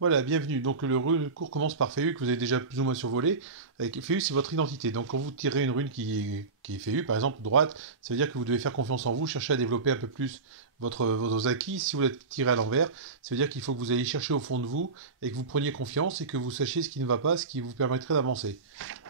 Voilà, bienvenue. Donc le cours commence par Féu que vous avez déjà plus ou moins survolé. Féu, c'est votre identité. Donc quand vous tirez une rune qui est Féu, par exemple droite, ça veut dire que vous devez faire confiance en vous, chercher à développer un peu plus vos acquis. Si vous la tirez à l'envers, ça veut dire qu'il faut que vous alliez chercher au fond de vous et que vous preniez confiance et que vous sachiez ce qui ne va pas, ce qui vous permettrait d'avancer.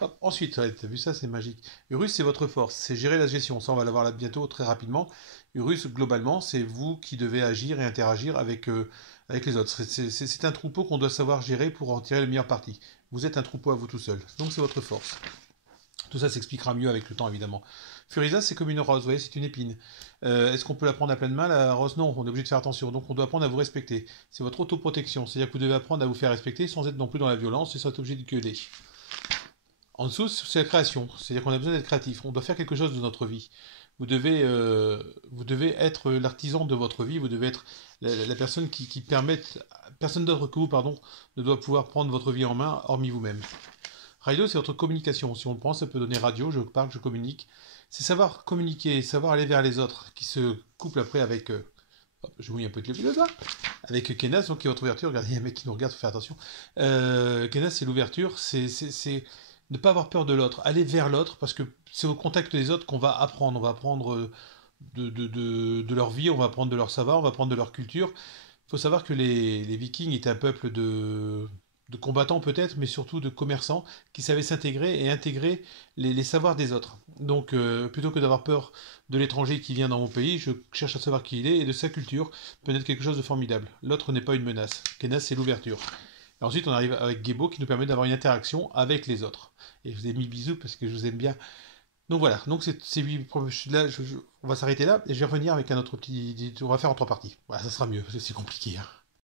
Hop, ensuite, ouais, t'as vu ça, c'est magique. Urus, c'est votre force, c'est gérer la gestion. Ça, on va l'avoir là bientôt, très rapidement. Urus, globalement, c'est vous qui devez agir et interagir avec les autres. C'est un troupeau qu'on doit savoir gérer pour en tirer le meilleur parti. Vous êtes un troupeau à vous tout seul. Donc c'est votre force. Tout ça s'expliquera mieux avec le temps, évidemment. Furiza, c'est comme une rose, vous voyez, c'est une épine. Est-ce qu'on peut la prendre à pleine main, la rose? Non, on est obligé de faire attention. Donc on doit apprendre à vous respecter. C'est votre autoprotection. C'est-à-dire que vous devez apprendre à vous faire respecter sans être non plus dans la violence et sans être obligé de gueuler. En dessous, c'est la création. C'est-à-dire qu'on a besoin d'être créatif. On doit faire quelque chose de notre vie. Vous devez être l'artisan de votre vie. Vous devez être la personne qui permette. Personne d'autre que vous, pardon, ne doit pouvoir prendre votre vie en main, hormis vous-même. Radio, c'est votre communication. Si on le prend, ça peut donner radio, je parle, je communique. C'est savoir communiquer, savoir aller vers les autres, qui se couple après avec. Je mouille un peu de le doigt. Avec Kenas, donc qui est votre ouverture. Regardez, il y a un mec qui nous regarde, faut faire attention. Kenas, c'est l'ouverture, c'est ne pas avoir peur de l'autre, aller vers l'autre, parce que c'est au contact des autres qu'on va apprendre. On va apprendre de leur vie, on va apprendre de leur savoir, on va apprendre de leur culture. Il faut savoir que les Vikings étaient un peuple de combattants peut-être, mais surtout de commerçants qui savaient s'intégrer et intégrer les savoirs des autres. Donc plutôt que d'avoir peur de l'étranger qui vient dans mon pays, je cherche à savoir qui il est et de sa culture, peut-être quelque chose de formidable. L'autre n'est pas une menace. Kenas, c'est l'ouverture. Et ensuite, on arrive avec Gebo qui nous permet d'avoir une interaction avec les autres. Et je vous ai mis bisous parce que je vous aime bien. Donc voilà, donc là, on va s'arrêter là et je vais revenir avec un autre petit. On va faire en trois parties. Voilà, ça sera mieux, c'est compliqué, hein.